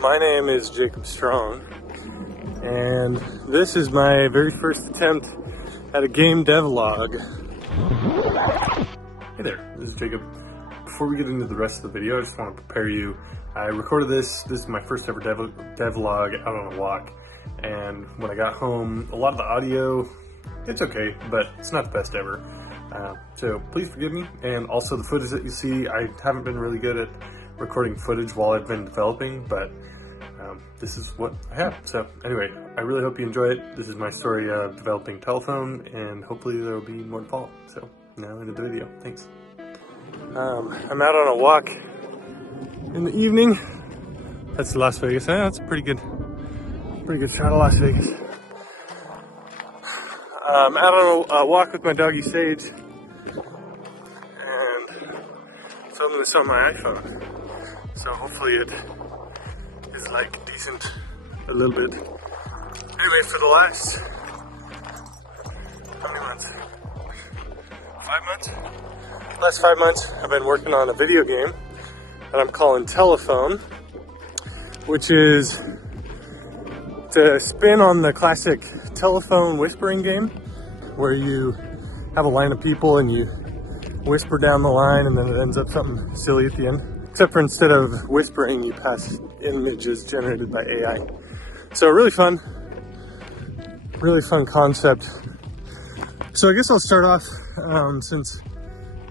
My name is Jacob Strong, and this is my very first attempt at a game devlog. Hey there, this is Jacob. Before we get into the rest of the video, I just want to prepare you. I recorded this is my first ever devlog out on a walk, and when I got home, a lot of the audio, it's okay, but it's not the best ever. So please forgive me, and also the footage that you see, I haven't been really good at recording footage while I've been developing, but this is what I have. So anyway, I really hope you enjoy it. This is my story of developing telephone, and hopefully there will be more to follow. So now into the video. Thanks. I'm out on a walk in the evening. That's Las Vegas. That's a pretty good shot of Las Vegas. I'm out on a walk with my doggy Sage, and filming this on my iPhone. So hopefully it is like decent a little bit. Anyway, for the last, how many months? 5 months? Last 5 months I've been working on a video game that I'm calling Telephone, which is to spin on the classic telephone whispering game where you have a line of people and you whisper down the line and then it ends up something silly at the end. Except for instead of whispering, you pass images generated by AI. So really fun concept. So I guess I'll start off, since,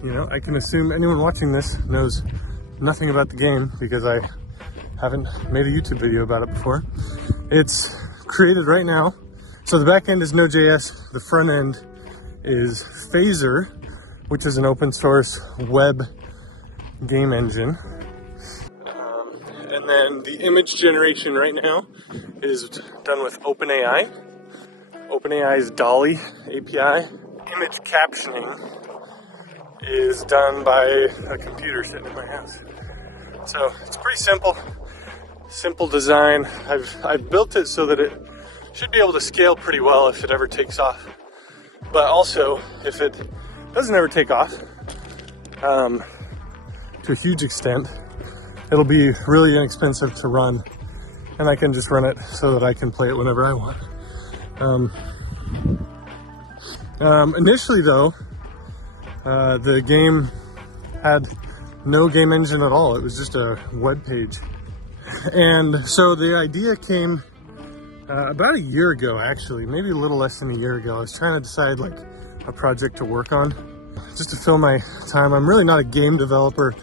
you know, I can assume anyone watching this knows nothing about the game because I haven't made a YouTube video about it before. It's created right now. So the back end is Node.js, the front end is Phaser, which is an open source web game engine. And then the image generation right now is done with OpenAI. OpenAI's DALL-E API. Image captioning is done by a computer sitting in my house. So it's pretty simple design. I've built it so that it should be able to scale pretty well if it ever takes off. But also, if it doesn't ever take off, to a huge extent, it'll be really inexpensive to run, and I can just run it so that I can play it whenever I want. Initially though, the game had no game engine at all. It was just a web page. And so the idea came about a year ago, actually, maybe a little less than a year ago. I was trying to decide like a project to work on, just to fill my time. I'm really not a game developer.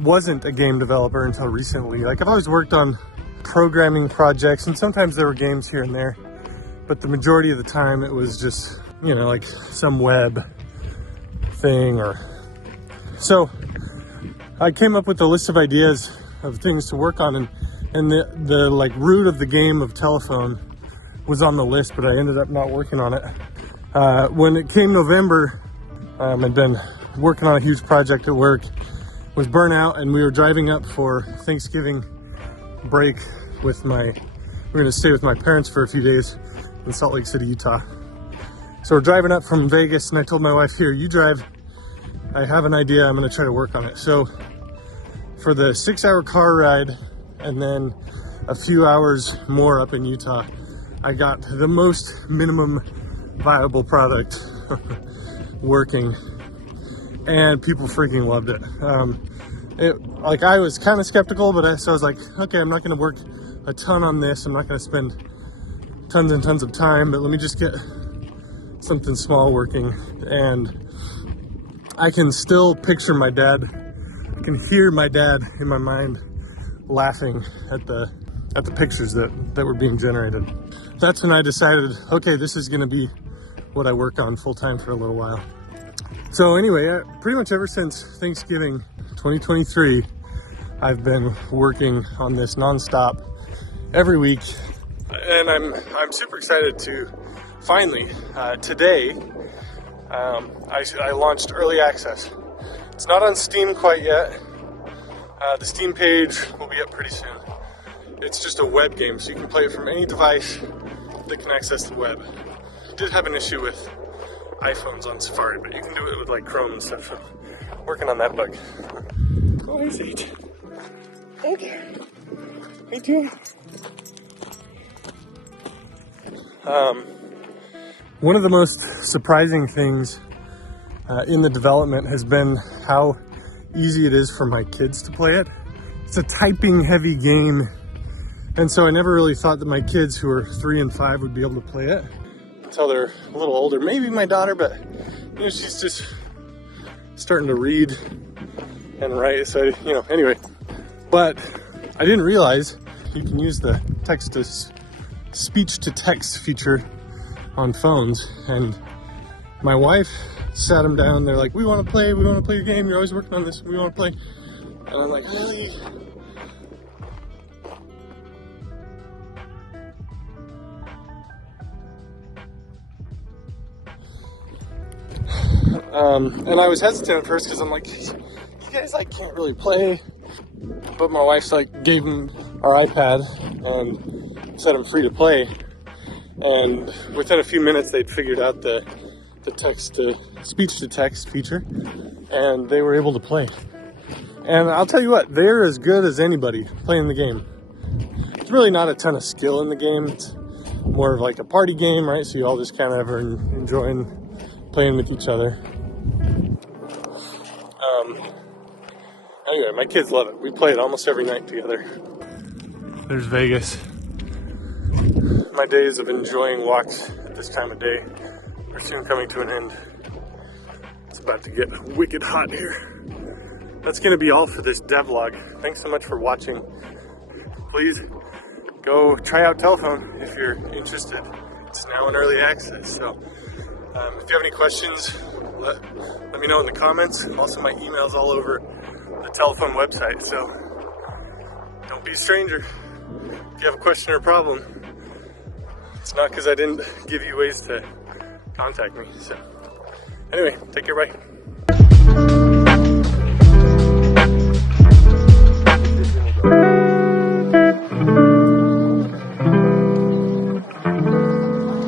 Wasn't a game developer until recently. Like, I've always worked on programming projects, and sometimes there were games here and there, but the majority of the time it was just, you know, like some web thing. Or so I came up with a list of ideas of things to work on, and the like root of the game of Telephone was on the list, but I ended up not working on it. When it came November, I'd been working on a huge project at work, was burnt out, and we were driving up for Thanksgiving break with we're gonna stay with my parents for a few days in Salt Lake City, Utah. So we're driving up from Vegas, and I told my wife, here, you drive. I have an idea, I'm gonna try to work on it. So for the 6-hour car ride, and then a few hours more up in Utah, I got the most minimum viable product working, and people freaking loved it. Like, I was kind of skeptical, but so I was like, okay, I'm not going to work a ton on this. I'm not going to spend tons and tons of time, but let me just get something small working. And I can still picture my dad. I can hear my dad in my mind laughing at the pictures that were being generated. That's when I decided, okay, this is going to be what I work on full time for a little while. So anyway, pretty much ever since Thanksgiving 2023, I've been working on this nonstop every week, and I'm super excited to finally today I launched early access. It's not on Steam quite yet. The Steam page will be up pretty soon. It's just a web game, so you can play it from any device that can access the web. I did have an issue with iPhones on Safari, but you can do it with like Chrome and stuff, so working on that bug. Oh, hey, Sage. Okay. Me too. One of the most surprising things in the development has been how easy it is for my kids to play it. It's a typing heavy game, and so I never really thought that my kids who are 3 and 5 would be able to play it until they're a little older. Maybe my daughter, but you know, she's just starting to read and write, so you know, anyway. But I didn't realize you can use the speech to text feature on phones, and my wife sat them down. They're like, we want to play your game, you're always working on this, we want to play. And I'm like, really? And I was hesitant at first because I'm like, you guys like can't really play. But my wife's like gave them our iPad and set them free to play. And within a few minutes, they'd figured out the speech to text feature, and they were able to play. And I'll tell you what, they're as good as anybody playing the game. It's really not a ton of skill in the game. It's more of like a party game, right? So you all just kind of are enjoying playing with each other. Anyway, my kids love it. We play it almost every night together. There's Vegas. My days of enjoying walks at this time of day are soon coming to an end. It's about to get wicked hot here. That's going to be all for this devlog. Thanks so much for watching. Please go try out Tel-AI-phone if you're interested. It's now in early access, so if you have any questions, let me know in the comments. Also, my email's all over the Tel-AI-phone website, so don't be a stranger. If you have a question or a problem, it's not because I didn't give you ways to contact me. So anyway, take care, bye.